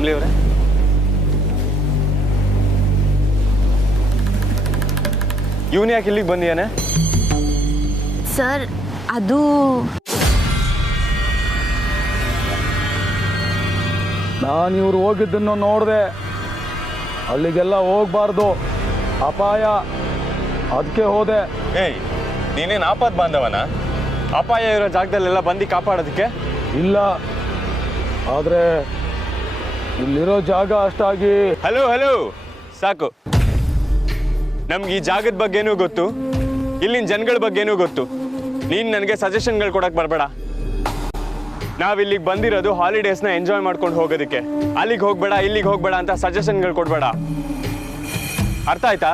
ಕಮಲಿ ಅವರೇ, ಇವನು ಯಾಕೆ ಇಲ್ಲಿಗೆ ಬಂದಿಯಾನೆ? ಸರ್ ಅದು ನಾನು ಇವ್ರು ಹೋಗಿದ್ದನ್ನು ನೋಡಿದೆ. ಅಲ್ಲಿಗೆಲ್ಲ ಹೋಗ್ಬಾರ್ದು, ಅಪಾಯ. ಅದಕ್ಕೆ ಹೋದೆ. ಏಯ್, ನೀನೇನು ಆಪತ್ ಬಾಂಧವನ? ಅಪಾಯ ಇರೋ ಜಾಗದಲ್ಲೆಲ್ಲ ಬಂದು ಕಾಪಾಡೋದಕ್ಕೆ? ಇಲ್ಲ, ಆದರೆ ಇಲ್ಲಿರೋ ಜಾಗ ಅಷ್ಟಾಗಿ. ಹಲೋ ಹಲೋ, ಸಾಕು. ನಮ್ಗೆ ಈ ಜಾಗದ ಬಗ್ಗೆನೂ ಗೊತ್ತು, ಇಲ್ಲಿನ ಜನಗಳ ಬಗ್ಗೆನೂ ಗೊತ್ತು. ನೀನು ನನಗೆ ಸಜೆಷನ್ಗಳು ಕೊಡಕ್ಕೆ ಬರಬೇಡ. ನಾವಿಲ್ಲಿಗೆ ಬಂದಿರೋದು ಹಾಲಿಡೇಸ್ನ ಎಂಜಾಯ್ ಮಾಡ್ಕೊಂಡು ಹೋಗೋದಕ್ಕೆ. ಅಲ್ಲಿಗೆ ಹೋಗ್ಬೇಡ, ಇಲ್ಲಿಗೆ ಹೋಗ್ಬೇಡ ಅಂತ ಸಜೆಷನ್ಗಳು ಕೊಡಬೇಡ. ಅರ್ಥ ಆಯ್ತಾ?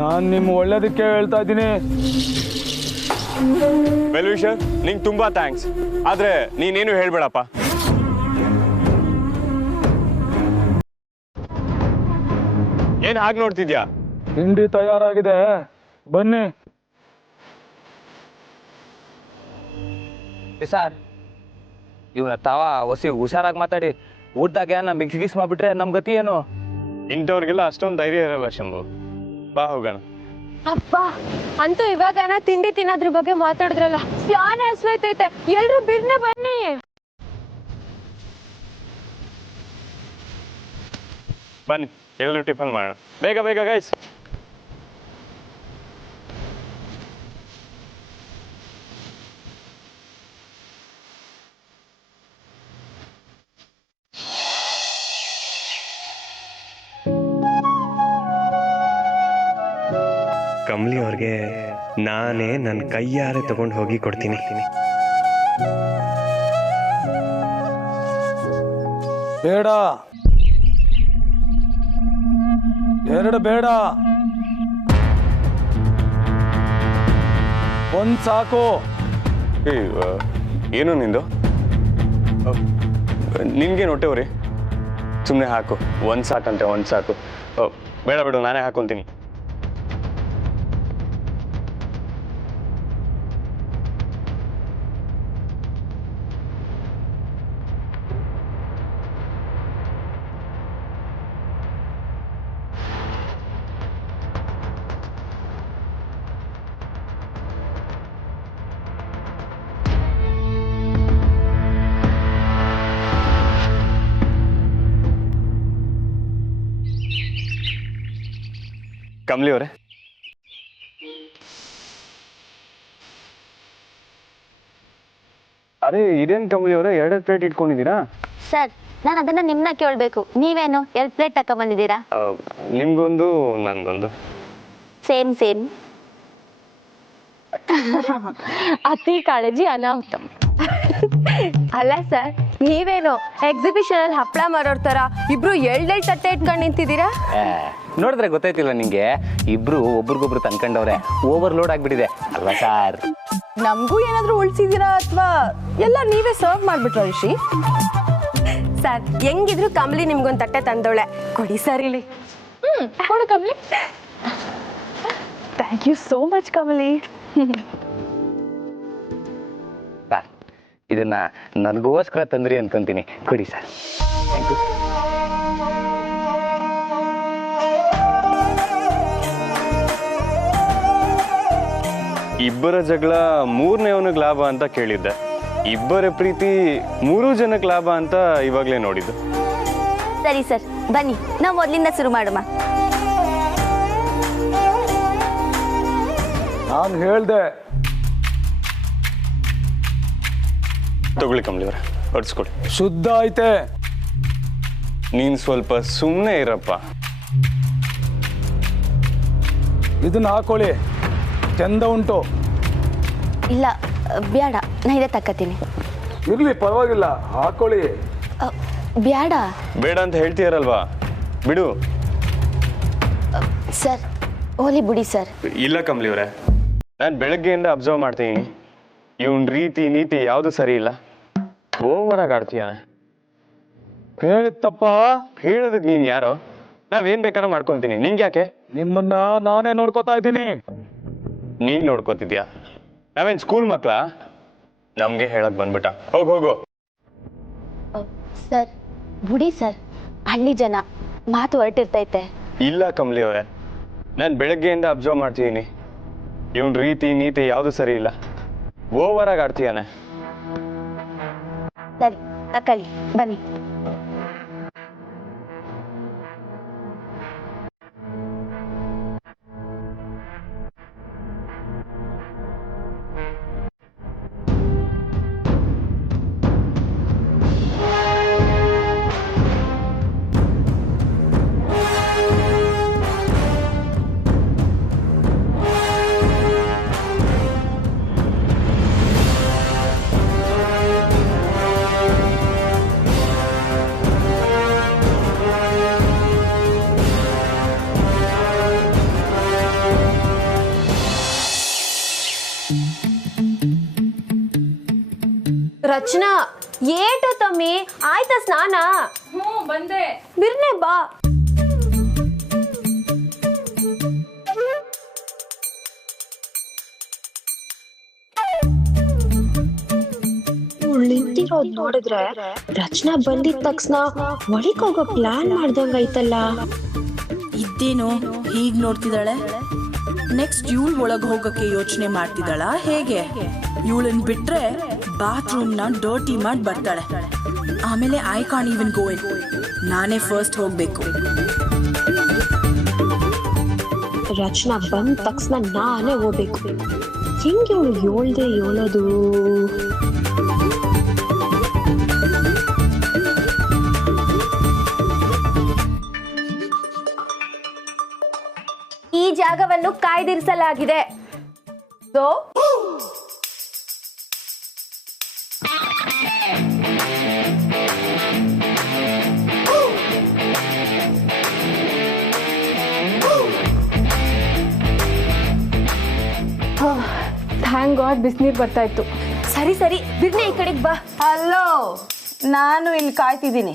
ನಾನು ನಿಮ್ಮ ಒಳ್ಳೇದಕ್ಕೆ ಹೇಳ್ತಾ ಇದ್ದೀನಿ. ವೆಲ್ ವಿಶರ್, ನಿಂಗೆ ತುಂಬಾ ಥ್ಯಾಂಕ್ಸ್. ಆದ್ರೆ ನೀನೇನು ಹೇಳ್ಬೇಡಪ್ಪ. ಏನ್ ಹಾಗೆ ನೋಡ್ತಿದ್ಯಾ? ತಿಂಡಿ ತಯಾರಾಗಿದೆ, ಬನ್ನಿ. ಸರ್, ಇವನ ತಾವ ಹೊಸಿ ಹುಷಾರಾಗಿ ಮಾತಾಡಿ. ಊಟದಾಗ ನಮ್ಗೆ ಗಿಸ್ ಮಾಡ್ಬಿಟ್ರೆ ನಮ್ ಗತಿ ಏನು? ಇಂಥವ್ರಿಗೆಲ್ಲ ಅಷ್ಟೊಂದು ಧೈರ್ಯ ಇರಲ್ಲ ಶಂಭು. ಬಾ ಹೋಗೋಣ. ಅಪ್ಪ, ಅಂತೂ ಇವಾಗ ತಿಂಡಿ ತಿನ್ನೋದ್ರ ಬಗ್ಗೆ ಮಾತಾಡಿದ್ರಲ್ಲ, ಯಾನ್ ಹಸ್ವೈತೈತೆ. ಎಲ್ರು ಬಿರ್ನೆ ಬನ್ನಿ. ಬನ್ನಿ, ಎಲ್ಲರೂ ಟಿಫನ್ ಮಾಡೋಣ. ಬೇಗ ಬೇಗ ಗೈಸ್. ಕಮಲಿ ಅವ್ರಿಗೆ ನಾನೇ ನನ್ನ ಕೈಯಾರೆ ತಗೊಂಡು ಹೋಗಿ ಕೊಡ್ತೀನಿ. ಬೇಡ, ಎರಡು ಬೇಡ, ಒಂದ್ ಸಾಕು. ಏನು ನಿಂದು? ನಿನ್ಗೇನು ಹೊಟ್ಟೆವ್ರಿ? ಸುಮ್ಮನೆ ಹಾಕು. ಒಂದು ಸಾಕಂತೆ, ಒಂದು ಸಾಕು. ಬೇಡ ಬೇಡ, ನಾನೇ ಹಾಕೊತೀನಿ. ಕಮಲಿ ಅವರೇ, ಅದೇ ಇದೇನು ಕಮಲಿ ಅವರೇ, 2 ಪ್ಲೇಟ್ ಇಟ್ಕೊಂಡಿದ್ದೀರಾ? ಸರ್, ನಾನು ಅದನ್ನ ನಿಮ್ನ ಕೇಳಬೇಕು. ನೀವೇನು 2 ಪ್ಲೇಟ್ ತಗೊಂಡ್ಬಂದಿದ್ದೀರಾ? ನಿಮ್ಗೊಂದು, ನನ್ಗೊಂದು. Same same. ಅತಿ ಕಾಳಜಿ ಅನಾಹುತ. ಅಲ್ಲ ಸರ್, ನೀವೇನು ಎಕ್ಸಿಬಿಷನ್ ಅಲ್ಲಿ ಹಪ್ಪಳ ಮಾರೋರ್ ತರ ಇಬ್ರು 2 ತಟ್ಟೆ ಇಟ್ಕೊಂಡು ನಿಂತಿದ್ದೀರಾ? ನೋಡಿದ್ರೆ ಗೊತ್ತಾಯ್ತಿಲ್ಲ ನಿಂಗೆ? ಇಬ್ರು ಒಬ್ರಿಗೊಬ್ರು ತನ್ಕೊಂಡವ್ರೆ. ಓವರ್ಲೋಡ್ ಆಗ್ಬಿಟ್ಟಿದೆ ಅಲ್ವಾ ಸರ್? ನಮಗೂ ಏನಾದರೂ ಉಳಿಸಿದ್ದೀರಾ ಅಥವಾ ಎಲ್ಲ ನೀವೇ ಸರ್ವ್ ಮಾಡಿಬಿಟ್ರ ಋಷಿ? ಸರ್, ಹೆಂಗಿದ್ರು ಕಮಲಿ ನಿಮ್ಗೊಂದು ತಟ್ಟೆ ತಂದೋಳೆ. ಕೊಡಿ ಸರ್ ಇಲ್ಲಿ. ಕೊಡು Kamali. Thank you so much Kamali. Sir, ಇದನ್ನ ನನಗೋಸ್ಕರ ತಂದ್ರಿ ಅನ್ಕೊಂತೀನಿ. ಕೊಡಿ ಸರ್. Thank you. ಇಬ್ಬರ ಜಗಳ 3ನೇವನಿಗೆ ಲಾಭ ಅಂತ ಕೇಳಿದ್ದೆ. ಇಬ್ಬರ ಪ್ರೀತಿ 3 ಜನಕ್ಕೆ ಲಾಭ ಅಂತ ಇವಾಗಲೇ ನೋಡಿದ್ದು. ಸರಿ ಸರ್, ಬನ್ನಿ ನಾವು ಮೊದಲಿಂದ ಶುರು ಮಾಡುವ. ನಾನು ಹೇಳ್ದೆ. ತಗೊಳ್ಳಿ ಕಮಲಿ ಅವರೇ, ಹೊಡ್ಸ್ಕೊಡಿ. ಶುದ್ಧ ಐತೆ. ನೀನು ಸ್ವಲ್ಪ ಸುಮ್ಮನೆ ಇರಪ್ಪ. ಇದನ್ನ ಹಾಕೊಳ್ಳಿ, ಚಂದ ಉಂಟು. ಇಲ್ಲ ಬೇಡ, ನಾ ಇದೇ ತಕ್ಕತೀನಿ. ಇರ್ಲಿ ಪರವಾಗಿಲ್ಲ, ಹಾಕೊಳ್ಳಿ. ಬೇಡ ಬೇಡ ಅಂತ ಹೇಳ್ತೀಯಾರಲ್ವಾ, ಬಿಡು. ಸರ್, ಹೋಲಿ ಬಿಡಿ ಸರ್. ಇಲ್ಲ ಕಮಲಿ ಅವರೇ, ನಾನು ಬೆಳಗ್ಗೆಯಿಂದ ಅಬ್ಸರ್ವ್ ಮಾಡ್ತೀನಿ. ಇವನ್ ರೀತಿ ನೀತಿ ಯಾವುದು ಸರಿ ಇಲ್ಲ. ಓವರಾಗಿ ಆಡ್ತೀಯ. ಹೇಳಿತ್ತಪ್ಪ. ಹೇಳೋದಕ್ಕೆ ನೀನು ಯಾರೋ? ನಾವೇನ್ ಬೇಕಾದ್ರೂ ಮಾಡ್ಕೊಂತೀನಿ, ನಿಂಗೆ ಯಾಕೆ? ನಿಮ್ಮನ್ನ ನಾನೇ ನೋಡ್ಕೋತಾ ಇದ್ದೀನಿ. ನೀನ್ ನೋಡ್ಕೋತಿದ್ಯಾ? ನಾವೇನ್ ಸ್ಕೂಲ್ ಮಕ್ಳಾ? ನಮ್ಗೆ ಹೇಳಕ್ ಬಂದ್ಬಿಟ್ಟ. ಹೋಗು. ಸರ್ ಬಿಡಿ ಸರ್, ಹಳ್ಳಿ ಜನ ಮಾತು ಹೊರಟಿರ್ತೈತೆ. ಇಲ್ಲ ಕಮಲಿ ಅವರೇ, ನಾನು ಬೆಳಗ್ಗೆಯಿಂದ ಅಬ್ಸರ್ವ್ ಮಾಡ್ತಿದ್ದೀನಿ. ಇವನ್ ರೀತಿ ನೀತಿ ಯಾವುದು ಸರಿ ಇಲ್ಲ, ಓವರಾಗಿ ಆಡ್ತೀಯಾನೆ. ಸರಿ ತಕೊಳ್ಳಿ, ಬನ್ನಿ. ರಚನಾ ಏಟು ತಮ್ಮಿ, ಆಯ್ತಾ ಸ್ನಾನ? ಬಂದೆ. ಬಿರ್ನೆ ಬಾ. ನಿಂತಿರೋದ್ ನೋಡಿದ್ರೆ ರಚನಾ ಬಂದಿದ ತಕ್ಷಣ ಒಳಗ್ ಹೋಗೋ ಪ್ಲಾನ್ ಮಾಡ್ದಂಗ ಐತಲ್ಲ. ಇದ್ದೇನು ಹೀಗ್ ನೋಡ್ತಿದ್ದಾಳೆ? ನೆಕ್ಸ್ಟ್ ಇವಳು ಒಳಗೆ ಹೋಗಕ್ಕೆ ಯೋಚನೆ ಮಾಡ್ತಿದ್ದಾಳ ಹೇಗೆ? ಇವಳನ್ ಬಿಟ್ರೆ ಬಾತ್ರೂಮ್ನ ಡರ್ಟಿ ಮಾಡಿ ಬರ್ತಾಳೆ. ಆಮೇಲೆ ಐ ಕಾನ್ ಈವನ್ ಗೋ ಇನ್. ನಾನೇ ಫಸ್ಟ್ ಹೋಗ್ಬೇಕು. ರಚನಾ ಬಂದ ತಕ್ಷಣ ನಾನೇ ಹೋಗ್ಬೇಕು. ಹೆಂಗೆ ಇವಳು ಹೇಳ್ದೆ ಹೇಳೋದು? ಈ ಜಾಗವನ್ನು ಕಾಯ್ದಿರಿಸಲಾಗಿದೆ. ಸೊ ಥ್ಯಾಂಕ್ ಗಾಡ್ ಬಿಸಿನೀರು ಬರ್ತಾ ಇತ್ತು. ಸರಿ ಸರಿ ಬಿರ್ನೆ ಈ ಕಡೆಗೆ ಬಾ. ಹಲೋ, ನಾನು ಇಲ್ಲಿ ಕಾಯ್ತಿದ್ದೀನಿ.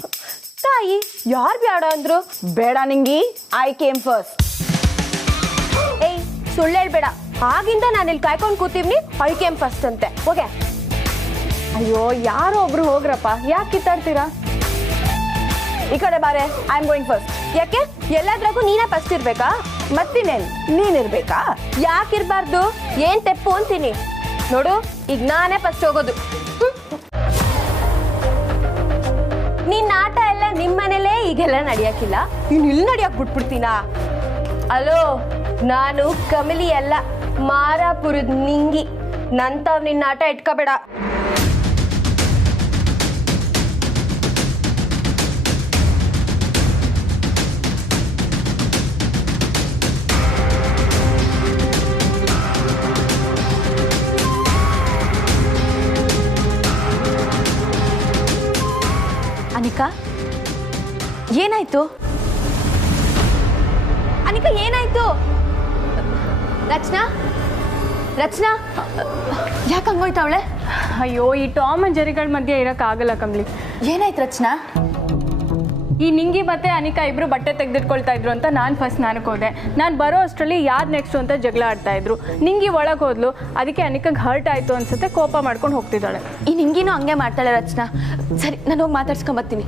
ತಾಯಿ ಯಾರು ಬೇಡ ಅಂದ್ರು? ಬೇಡ ನಿಂಗಿ, ಐ ಕೇಮ್ ಫಸ್ಟ್. ಏಯ್ ಸುಳ್ಳು ಹೇಳ್ಬೇಡ. ಆಗಿಂದ ನಾನು ಇಲ್ಲಿ ಕಾಯ್ಕೊಂಡು ಕೂತೀವ್ನಿ, ಐ ಕೇಮ್ ಫಸ್ಟ್ ಅಂತೆ. ಹೋಗೆ. ಅಯ್ಯೋ ಯಾರೋ ಒಬ್ರು ಹೋಗ್ರಪ್ಪ, ಯಾಕೆ ಕಿತ್ತಾಡ್ತೀರಾ? ಈ ಕಡೆ ಬಾರೆ, ಐ ಆಮ್ ಗೋಯಿಂಗ್ ಫಸ್ಟ್. ಯಾಕೆ ಎಲ್ಲದ್ರಾಗೂ ನೀನೇ ಫಸ್ಟ್ ಇರ್ಬೇಕಾ? ಮತ್ತಿನೇನು ನೀನಿರ್ಬೇಕಾ? ಯಾಕಿರ್ಬಾರ್ದು? ಏನ್ ತೆಪ್ಪು ಅಂತೀನಿ ನೋಡು. ಈಗ ನಾನೇ ಫಸ್ಟ್ ಹೋಗೋದು. ನಿನ್ನ ಆಟ ಎಲ್ಲ ನಿಮ್ಮನೇಲೇ ಈಗೆಲ್ಲ ನಡಿಯಕ್ಕಿಲ್ಲ, ಇನ್ನು ಇಲ್ಲಿ ನಡಿಯಕ್ ಬಿಟ್ಬಿಡ್ತೀನಾ? ಅಲೋ, ನಾನು ಕಮಲಿ ಅಲ್ಲ, ಮಾರಾಪುರದ ನಿಂಗಿ. ನಂತವ್ ನಿನ್ನ ಆಟ ಇಟ್ಕೋಬೇಡ. ಅನಿಕಾ, ಏನಾಯ್ತು? ಅನಿಕಾ ಏನಾಯ್ತು? ರಚನಾ, ರಚನಾ ಯಾಕೆ ಹಂಗೋಯ್ತು ಅವಳೆ? ಅಯ್ಯೋ, ಈ ಟಾಮ್ ಅಂಡ್ ಜೆರಿಗಳ ಮಧ್ಯೆ ಇರೋಕ್ಕಾಗಲ್ಲ ಕಮ್ಲಿ. ಏನಾಯ್ತು ರಚನಾ? ಈ ನಿಂಗಿ ಮತ್ತೆ ಅನಿಕಾ ಇಬ್ರು ಬಟ್ಟೆ ತೆಗೆದಿಟ್ಕೊಳ್ತಾ ಇದ್ರು ಅಂತ ನಾನು ಫಸ್ಟ್ ನನಗೆ ಹೋದೆ. ನಾನು ಬರೋ ಅಷ್ಟರಲ್ಲಿ ಯಾರು ನೆಕ್ಸ್ಟು ಅಂತ ಜಗಳ ಆಡ್ತಾ ಇದ್ರು. ನಿಂಗಿ ಒಳಗೆ ಹೋದ್ಲು, ಅದಕ್ಕೆ ಅನಿಕಾಗೆ ಹರ್ಟ್ ಆಯಿತು ಅನ್ಸುತ್ತೆ, ಕೋಪ ಮಾಡ್ಕೊಂಡು ಹೋಗ್ತಿದ್ದಾಳೆ. ಈ ನಿಂಗಿನೂ ಹಂಗೆ ಮಾಡ್ತಾಳೆ ರಚನಾ. ಸರಿ, ನಾನು ಹೋಗಿ ಮಾತಾಡ್ಸ್ಕೊಂಬರ್ತೀನಿ.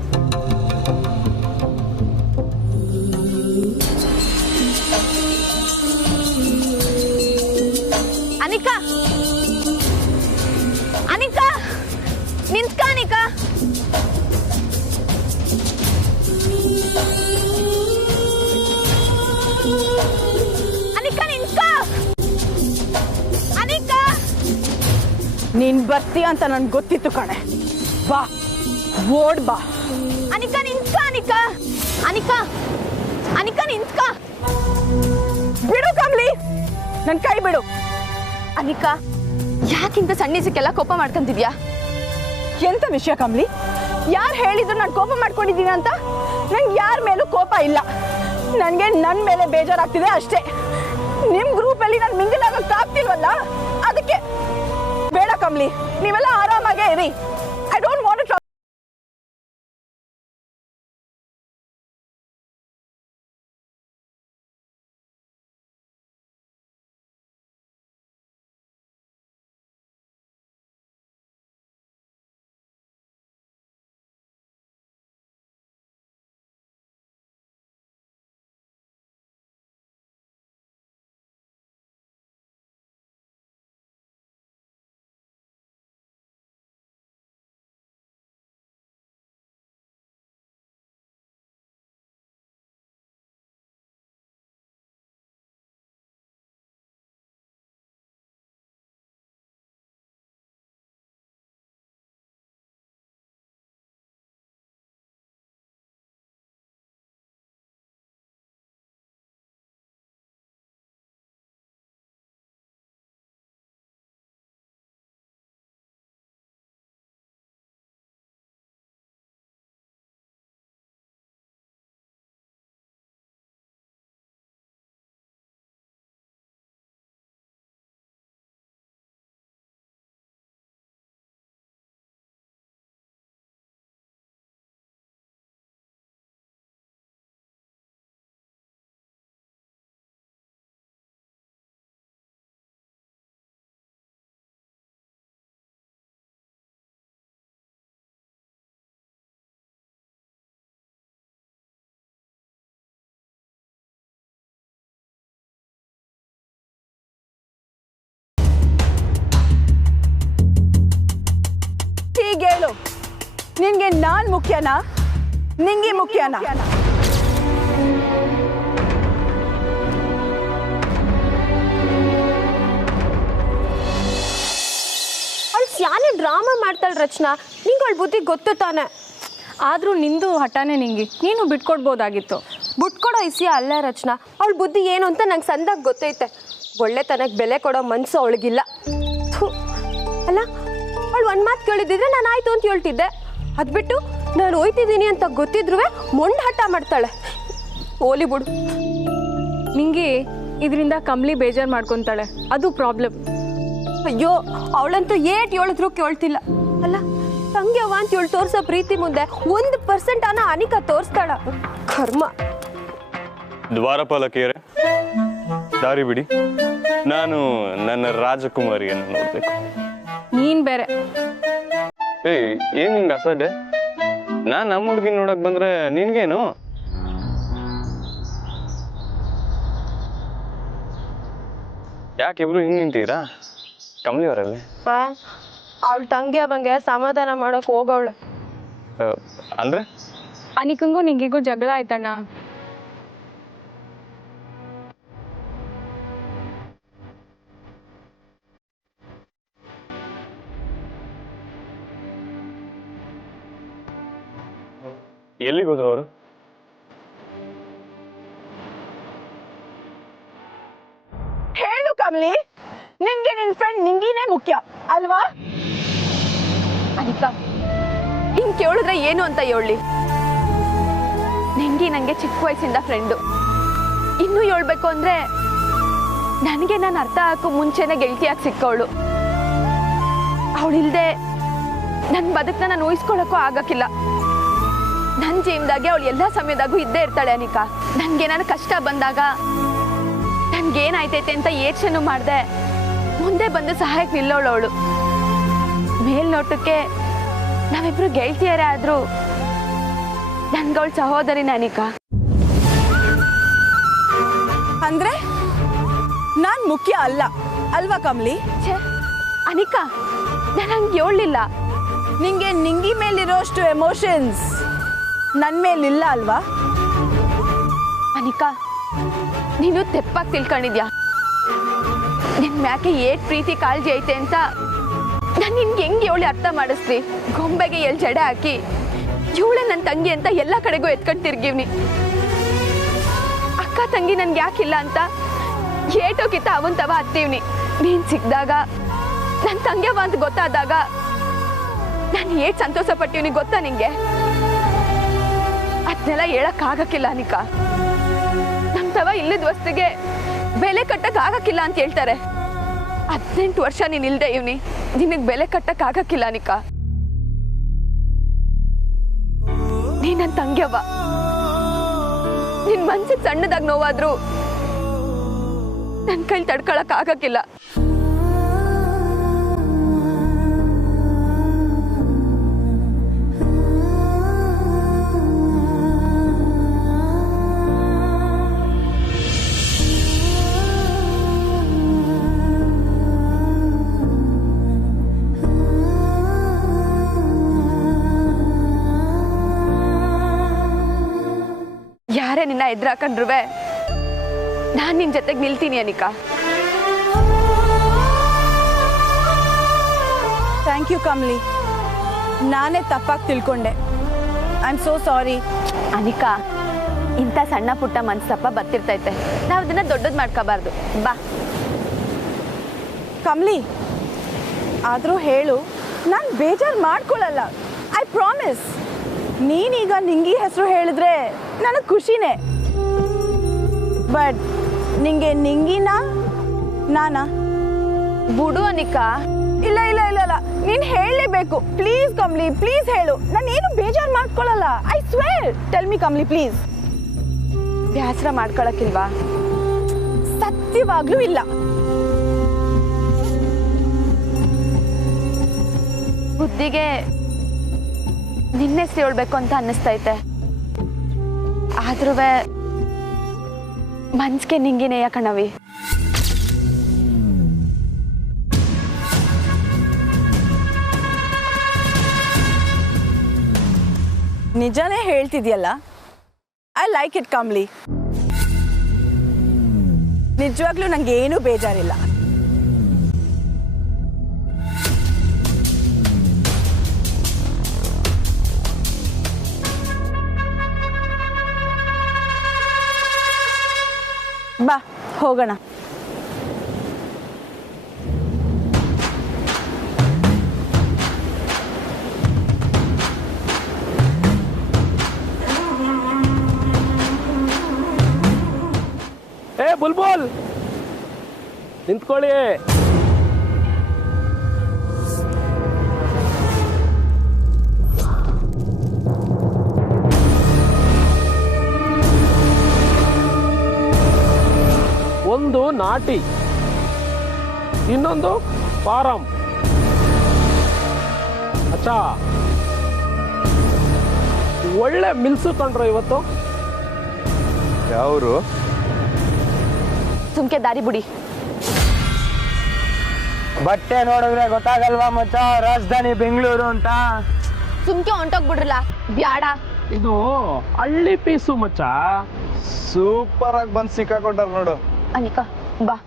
ಅನಿಕಾ, ಅನಿಕಾ ನಿಂತ್ಕ. ಅನಿಕಾ, ಅನಿಕಾ ನಿಂತ್ಕ. ಅನಿಕಾ, ನೀನ್ ಬರ್ತೀಯ ಅಂತ ನನ್ಗೆ ಗೊತ್ತಿತ್ತು ಕಣೆ. ಬಾ, ಓಡ್ ಬಾ. ಅನಿಕಾ ನಿಂತ್ಕ. ಅನಿಕಾ, ಅನಿಕಾ, ಅನಿಕಾ ನಿಂತ್ಕ. ಬಿಡು ಕಮ್ಲಿ, ನನ್ ಕೈ ಬಿಡು. ಅನಿಕಾ, ಯಾಕಿಂತ ಸಣ್ಣಿಸಕ್ಕೆಲ್ಲ ಕೋಪ ಮಾಡ್ಕೊಂತಿದ್ಯಾ? ಎಂತ ವಿಷಯ ಕಮ್ಲಿ? ಯಾರು ಹೇಳಿದ್ರು ನಾನು ಕೋಪ ಮಾಡ್ಕೊಂಡಿದ್ದೀನಿ ಅಂತ? ನಂಗೆ ಯಾರ ಮೇಲೂ ಕೋಪ ಇಲ್ಲ. ನನಗೆ ನನ್ನ ಮೇಲೆ ಬೇಜಾರಾಗ್ತಿದೆ ಅಷ್ಟೇ. ನಿಮ್ಮ ಗ್ರೂಪಲ್ಲಿ ನಾನು ಮಿಂಗಲ್ ಆಗಕ್ಕೆ ಆಗ್ತಿಲ್ವಲ್ಲ, ಅದಕ್ಕೆ. ಬೇಡ ಕಮ್ಲಿ, ನೀವೆಲ್ಲ ಆರಾಮಾಗೇ ಇರಿ. ಐ ಡೋಂಟ್ ವಾಂಟ್ ಟು ನಿನ್ಗೆ ನಾನ್ ಮುಖ್ಯನಾ ನಿಂಗಿ ಮುಖ್ಯನಾ? ಯಾನೇ ಡ್ರಾಮಾ ಮಾಡ್ತಾಳೆ ರಚನಾ, ನಿಂಗೆ ಅವಳ ಬುದ್ಧಿ ಗೊತ್ತು ತಾನೆ. ಆದರೂ ನಿಂದು ಹಠಾನೆ ನಿಂಗೆ, ನೀನು ಬಿಟ್ಕೊಡ್ಬೋದಾಗಿತ್ತು. ಬಿಟ್ಕೊಡೋ ಇಸಿಯ ಅಲ್ಲ ರಚನಾ, ಅವಳ ಬುದ್ಧಿ ಏನು ಅಂತ ನಂಗೆ ಸಂದಾಗ ಗೊತ್ತೈತೆ. ಒಳ್ಳೆತನಕ್ಕೆ ಬೆಲೆ ಕೊಡೋ ಮನಸ್ಸು ಅವಳಿಗಿಲ್ಲ. ಅಲ್ಲ, ಅವಳು ಒಂದು ಮಾತು ಕೇಳಿದ್ದಿದ್ರೆ ನಾನು ಆಯ್ತು ಅಂತ ಹೇಳ್ತಿದ್ದೆ. ಅದು ಬಿಟ್ಟು ನಾನು ಹೋಯ್ತಿದ್ದೀನಿ ಅಂತ ಗೊತ್ತಿದ್ರೂ ಮೊಂಡು ಹಠ ಮಾಡ್ತಾಳೆ. ಓಲಿ ಬಿಡು. ನಿಂಗೆ ಇದರಿಂದ ಕಮ್ಲಿ ಬೇಜಾರು ಮಾಡ್ಕೊತಾಳೆ, ಅದು ಪ್ರಾಬ್ಲಮ್. ಅಯ್ಯೋ, ಅವಳಂತೂ ಏಟ್ ಹೇಳಿದ್ರು ಕೇಳ್ತಿಲ್ಲ. ಅಲ್ಲ, ತಂಗ್ಯವ ಅಂತ ಹೇಳಿ ತೋರ್ಸೋ ಪ್ರೀತಿ ಮುಂದೆ 1% ಅನ್ನ ಅನಿಕಾ ತೋರಿಸ್ತಾಳ. ಕರ್ಮ. ದ್ವಾರಪಾಲಕಿಯರೇ, ದಾರಿ ಬಿಡಿ. ನಾನು ನನ್ನ ರಾಜಕುಮಾರಿಯನ್ನು ನೋಡ್ಬೇಕು. ನೀನ್ ಬೇರೆ. ಏಯ್, ಏನ್ ಹಿಂಗ ಅಸಡ್ಡೆ? ನಾನ್ ನಮ್ಮ ಹುಡುಗಿ ನೋಡಕ್ ಬಂದ್ರೆ ನಿನ್ಗೇನು? ಯಾಕೆ ಇಬ್ರು ಹಿಂಗ್ ನಿಂತೀರಾ? ಕಮಲಿ ಅವರಲ್ಲಿ ಅವಳ ತಂಗಿಯ ಬಂಗೆ ಸಮಾಧಾನ ಮಾಡಕ್ ಹೋಗವಳೆ. ಅಂದ್ರೆ ಅನಿಕಂಗೂ ನಿಂಗಿಗೂ ಜಗಳ ಆಯ್ತಣ್ಣ. ಎಲ್ಲಿಗೆ ಹೋದ್ರು ಅವರು? ಹೇಳು ಕಮಲಿ, ನಿನ್ಗೆ ನಿನ್ ಫ್ರೆಂಡ್ ನಿಂಗಿನೇ ಮುಖ್ಯ ಅಲ್ವಾ? ಅನಿಕಾ, ಹಿಂಗ್ ಕೇಳಿದ್ರೆ ಏನು ಅಂತ ಹೇಳಿ. ನಿಂಗಿ ನಂಗೆ ಚಿಕ್ಕ ವಯಸ್ಸಿಂದ ಫ್ರೆಂಡು. ಇನ್ನೂ ಹೇಳ್ಬೇಕು ಅಂದ್ರೆ ನನಗೆ ನಾನು ಅರ್ಥ ಹಾಕೋ ಮುಂಚೆನೆ ಗೆಳತಿಯಾಗಿ ಸಿಕ್ಕವಳು. ಅವಳಿಲ್ದೆ ನನ್ನ ಬದುಕನ್ನ ನಾನು ಊಹಿಸ್ಕೊಳಕ್ಕೂ ಆಗಕ್ಕಿಲ್ಲ. ನನ್ನ ಜೀವನದಾಗೆ ಅವಳು ಎಲ್ಲ ಸಮಯದಾಗೂ ಇದ್ದೇ ಇರ್ತಾಳೆ ಅನಿಕಾ. ನನಗೆ ನನ್ನ ಕಷ್ಟ ಬಂದಾಗ ನನ್ಗೇನಾಯ್ತೈತೆ ಅಂತ ಯೋಚನೆ ಮಾಡ್ದೆ ಮುಂದೆ ಬಂದು ಸಹಾಯಕ್ಕೆ ನಿಲ್ಲೋಳು ಅವಳು. ಮೇಲ್ನೋಟಕ್ಕೆ ನಾವಿಬ್ರು ಗೆಳತಿಯರೇ ಆದ್ರೂ ನನ್ಗವಳ ಸಹೋದರಿನ ಅನಿಕಾ. ಅಂದ್ರೆ ನಾನ್ ಮುಖ್ಯ ಅಲ್ಲ ಅಲ್ವಾ ಕಮಲಿ? ಅನಿಕಾ, ನಾನು ಹಂಗೆ ಹೇಳಲಿಲ್ಲ. ನಿಂಗೆ ನಿಂಗಿ ಮೇಲಿರೋಷ್ಟು ಎಮೋಷನ್ಸ್ ನನ್ ಮೇಲಿಲ್ಲ ಅಲ್ವಾ? ಅನಿಕಾ, ನೀನು ತೆಪ್ಪಾಗಿ ತಿಳ್ಕೊಂಡಿದ್ಯಾ. ನಿನ್ ಮ್ಯಾಕೆ ಏಟ್ ಪ್ರೀತಿ ಕಾಳಜಿ ಐತೆ ಅಂತ ನಾನು ನಿನ್ಗೆ ಹೆಂಗೆ ಇವಳು ಅರ್ಥ ಮಾಡಿಸ್ತಿ? ಗೊಂಬೆಗೆ ಎಲ್ಲಿ ಜಡೆ ಹಾಕಿ ಇವಳೆ ನನ್ನ ತಂಗಿ ಅಂತ ಎಲ್ಲ ಕಡೆಗೂ ಎತ್ಕೊಂಡು ತಿರ್ಗಿವ್ನಿ. ಅಕ್ಕ ತಂಗಿ ನನ್ಗೆ ಯಾಕಿಲ್ಲ ಅಂತ ಏಟೋಕಿತ್ತ ಅವನ್ ತವ ಹತ್ತೀವ್ನಿ. ನೀನ್ ಸಿಕ್ಕಿದಾಗ ನನ್ನ ತಂಗ್ಯವ ಅಂತ ಗೊತ್ತಾದಾಗ ನಾನು ಏಟ್ ಸಂತೋಷ ಪಟ್ಟಿವ್ನಿ ಗೊತ್ತಾ ನಿಂಗೆ? ಅದನ್ನೆಲ್ಲ ಹೇಳಕ್ ಆಗಕ್ಕಿಲ್ಲ ಅನಿಕಾ. ನಮ್ ತವ ಇಲ್ಲದ ವಸ್ತಿಗೆ ಬೆಲೆ ಕಟ್ಟಕ್ ಆಗಕ್ಕಿಲ್ಲ ಅಂತ ಹೇಳ್ತಾರೆ. 18 ವರ್ಷ ನೀನ್ ಇಲ್ದೆ ಇವ್ನಿ, ನಿನಗ್ ಬೆಲೆ ಕಟ್ಟಕ್ ಆಗಕ್ಕಿಲ್ಲ ಅನಿಕಾ. ನೀ ನನ್ ತಂಗ್ಯವ್ವ. ನಿನ್ ಮನ್ಸಿಗೆ ಸಣ್ಣದಾಗ ನೋವಾದ್ರು ನನ್ ಕೈಲಿ ತಡ್ಕೊಳಕ್ ಆಗಕ್ಕಿಲ್ಲ. ಯಾರೇ ನಿನ್ನ ಎದುರಾಕೊಂಡ್ರುವೆ ನಾನ್ ನಿನ್ ಜೊತೆಗೆ ನಿಲ್ತೀನಿ ಅನಿಕಾ. ಥ್ಯಾಂಕ್ ಯು ಕಮಲಿ, ನಾನೇ ತಪ್ಪಾಗಿ ತಿಳ್ಕೊಂಡೆ. I am so sorry. Anika, ಇಂಥ ಸಣ್ಣ ಪುಟ್ಟ ಮನ್ಸಪ್ಪ ಬರ್ತಿರ್ತೈತೆ, ನಾವು ಅದನ್ನ ದೊಡ್ಡದ್ ಮಾಡ್ಕೋಬಾರ್ದು. ಬಾ ಕಮಲಿ, ಆದರೂ ಹೇಳು, ನಾನು ಬೇಜಾರು ಮಾಡ್ಕೊಳ್ಳಲ್ಲ. I promise. ನೀನೀಗ ನಿಂಗಿ ಹೆಸರು ಹೇಳಿದ್ರೆ ನನಗೆ ಖುಷಿನೇ. ಬಟ್ ನಿಂಗೆ ನಿಂಗಿನಾ ನಾನಾ? ಬಿಡು ಅನಿಕಾ. ಇಲ್ಲ ಇಲ್ಲ ಇಲ್ಲ ಇಲ್ಲ, ನೀನು ಹೇಳಲೇಬೇಕು. ಪ್ಲೀಸ್ ಕಮಲಿ, ಪ್ಲೀಸ್ ಹೇಳು. ನಾನೇನು ಬೇಜಾರು ಮಾಡ್ಕೊಳ್ಳಲ್ಲ. I swear. Tell me Kamali please. ಬೇಸರ ಮಾಡ್ಕೊಳಕ್ಕಿಲ್ವಾ? ಸತ್ಯವಾಗ್ಲೂ ಇಲ್ಲ. ಬುದ್ಧಿಗೆ ನಿನ್ನ ಹೆಸರು ಹೇಳ್ಬೇಕು ಅಂತ ಅನ್ನಿಸ್ತೈತೆ. ಆದ್ರೂ ಮನ್ಸಿಗೆ ನಿಂಗಿನೆಯ ಕಣವಿ. ನಿಜಾನೇ ಹೇಳ್ತಿದ್ಯಲ್ಲ, ಐ ಲೈಕ್ ಇಟ್ ಕಮ್ಲಿ. ನಿಜವಾಗ್ಲೂ ನಂಗೆ ಏನೂ ಬೇಜಾರಿಲ್ಲ. ಬಾ ಹೋಗೋಣ. ಏ ಬುಲ್ಬುಲ್ ನಿಂತ್ಕೊಳ್ಳಿ. ಒಂದು ನಾಟಿ, ಇನ್ನೊಂದು ಫಾರಂ. ಅಚ್ಚಾ, ಒಳ್ಳೆ ಮಿಲ್ಸು ಕಂಡ್ರು ಇವತ್ತು. ಯಾವರು? ಸುಮ್ಕೆ ದಾರಿ ಬಿಡಿ. ಬಟ್ಟೆ ನೋಡಿದ್ರೆ ಗೊತ್ತಾಗಲ್ವಾ ಮಚ್ಚ ರಾಜಧಾನಿ ಬೆಂಗಳೂರು ಅಂತ? ಸುಮ್ಕೆ ಹೊಂಟೋಗ್ಬಿಡ್ರಲ್ಲ, ಬ್ಯಾಡ. ಇದು ಹಳ್ಳಿ ಪೀಸು ಮಚ್ಚ. ಸೂಪರ್ ಆಗಿ ಬಂದು ಸಿಕ್ಕಾಕೊಂಡಾರ ನೋಡು. ಅನಿಕಾ ಬಾ.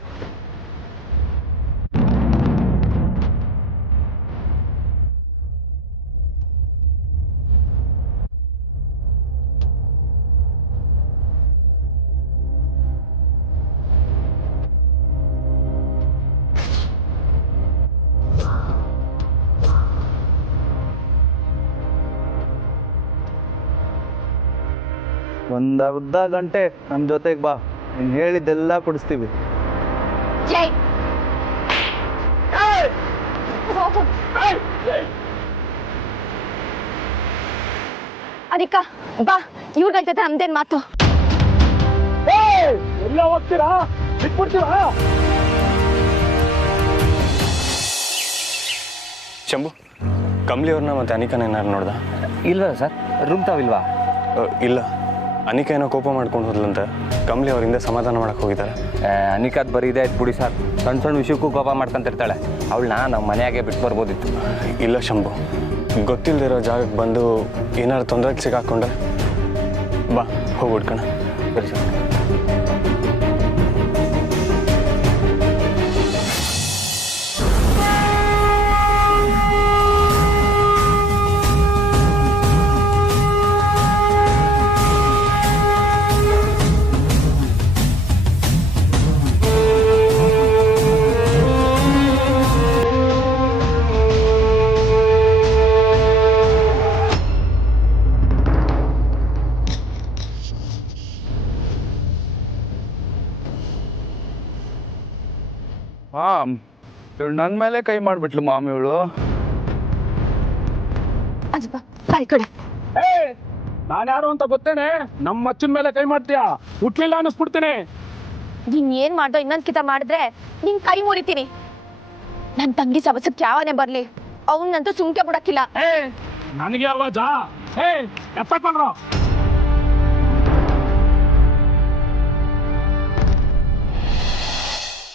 ಒಂದರ್ಧ ಗಂಟೆ ನಮ್ಮ ಜೊತೆಗೆ ಬಾ, ನೀನು ಹೇಳಿದ್ದೆಲ್ಲ ಕೊಡಿಸ್ತೀವಿ. ಜೈ ಅನಿಕಾ ಬಾ, ಇವ್ರ ಜೊತೆ ನಮ್ದೇನ್ ಮಾತು? ಎಲ್ಲ ಹೋಗ್ತೀರಾ? ಬಿಟ್ಬಿಡ್ತೀರಾ? ಶಂಭು, ಕಮ್ಲಿ ಅವ್ರನ್ನ ಮತ್ತೆ ಅನಿಕಾನ ಏನಾರು ನೋಡ್ದ? ಇಲ್ವಾ ಸರ್? ರೂಮ್ ತಾವಿಲ್ವಾ? ಇಲ್ಲ, ಅನಿಕಾ ಏನೋ ಕೋಪ ಮಾಡ್ಕೊಂಡು ಹೋದ್ಲಂತೆ. ಕಮ್ಲಿ ಅವರಿಂದ ಸಮಾಧಾನ ಮಾಡಕ್ಕೆ ಹೋಗಿದ್ದಾರೆ. ಅನಿಕಾದ್ ಬರೀ ಇದೆ ಆಯ್ತು ಬಿಡಿ ಸರ್. ಸಣ್ಣ ಸಣ್ಣ ವಿಷಯಕ್ಕೂ ಕೋಪ ಮಾಡ್ಕೊಂತಿರ್ತಾಳೆ. ಅವಳನ್ನ ನಮ್ಮ ಮನೆಯಾಗೆ ಬಿಟ್ಟು ಬರ್ಬೋದಿತ್ತು. ಇಲ್ಲ ಶಂಭು, ಗೊತ್ತಿಲ್ಲದಿರೋ ಜಾಗಕ್ಕೆ ಬಂದು ಏನಾದ್ರು ತೊಂದರೆಗೆ ಸಿಗಾಕೊಂಡ್ರೆ ಬಾ ಹೋಗ್ಬಿಡ್ಕಣ. ಸರಿ ಸರ್. ಇವಳು ನನ್ನ ಮೇಲೆ ಕೈ ಮಾಡ್ಬಿಟ್ಲು ಮಾಮಿ. ಇವಳು ಕಡೆ ನಾನು ಯಾರು ಅಂತ ಗೊತ್ತೇನೆ? ನಮ್ಮ ಮಚ್ಚನ ಮೇಲೆ ಕೈ ಮಾಡ್ತೀಯಾ? ಹುಟ್ಲಿಲ್ಲ ಅನ್ನಿಸ್ಬಿಡ್ತೇನೆ. ನೀನ್ ಏನ್ ಮಾಡ್ದೋ ಇನ್ನೊಂದ್ಕಿತ ಮಾಡಿದ್ರೆ ನಿನ್ ಕೈ ಮುರಿತೀನಿ. ನನ್ ತಂಗಿ ಸಬಸಕ್ಕೆ ಯಾವನೇ ಬರ್ಲಿ, ಅವನ್ನಂತೂ ಸುಮ್ಕೆ ಬಿಡಕ್ಕಿಲ್ಲ. ನನಗೆ ಅಲ್ವಾ ಜಾ? ಎತ್ತ